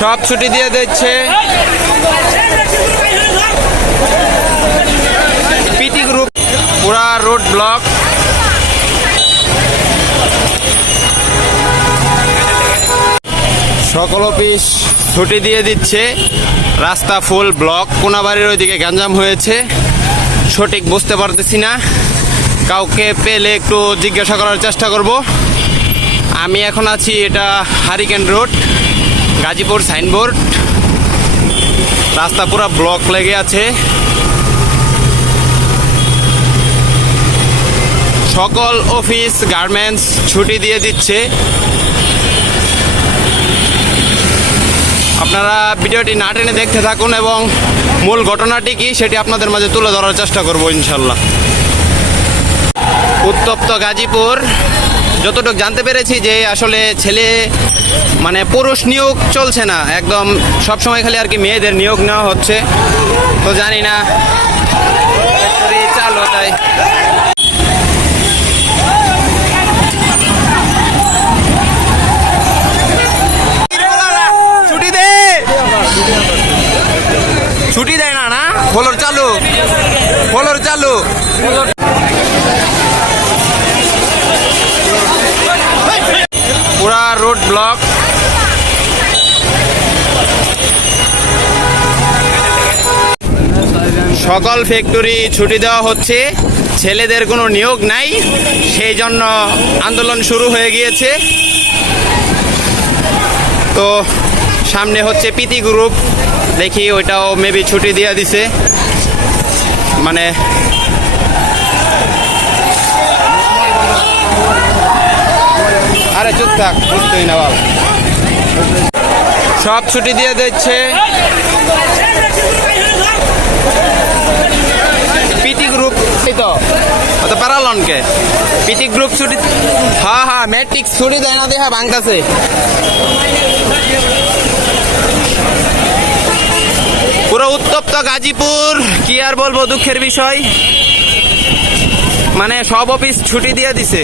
সব ছুটি দিয়ে দিচ্ছে। পিটি গ্রুপ, পুরা রোড ব্লক। সকল অফিস ছুটি দিয়ে দিচ্ছে। রাস্তা ফুল ব্লক। কোনাবাড়ির ওইদিকে গ্যাঞ্জাম হয়েছে। সঠিক বুঝতে পারতেছি না। কাউকে পেলে একটু জিজ্ঞাসা করার চেষ্টা করব। আমি এখন আছি এটা হারিকেন রোড। গাজীপুর সাইনবোর্ড। রাস্তা পুরো ব্লক লেগে আছে। সকল অফিস, গার্মেন্টস ছুটি দিয়ে দিচ্ছে। আপনারা ভিডিওটি না টেনে দেখতে থাকুন এবং মূল ঘটনাটি কি সেটি আপনাদের মাঝে তুলে ধরার চেষ্টা করব ইনশাল্লাহ। উত্তপ্ত গাজীপুর। যতটুকু জানতে পেরেছি যে আসলে ছেলে মানে পুরুষ নিয়োগ চলছে না, একদম সব সময় খালি আর কি মেয়েদের নিয়োগ নেওয়া হচ্ছে। তো জানি না তাই। ছুটি দেয় না না? ফলোর চালু। ফলোর চালু। রোড ব্লক সকল ফ্যাক্টরি ছুটি দেওয়া হচ্ছে, ছেলেদের কোনো নিয়োগ নাই, সেই জন্য আন্দোলন শুরু হয়ে গিয়েছে। তো সামনে হচ্ছে পিতি গ্রুপ দেখি ওইটাও মেবি ছুটি দিয়ে দিছে। মানে আরে চুপ থাক বুঝতেই না বাবা সব ছুটি দিয়ে দিচ্ছে। পিটি গ্রুপ তো, অত প্যারালনকে। পিটি গ্রুপ ছুটি হ্যাঁ হ্যাঁ ম্যাট্রিক ছুটি দেয় না দেখা বাংকাছে পুরো উত্তপ্ত গাজীপুর, কি আর বলব দুঃখের বিষয়? মানে সব অফিস ছুটি দিয়ে দিছে।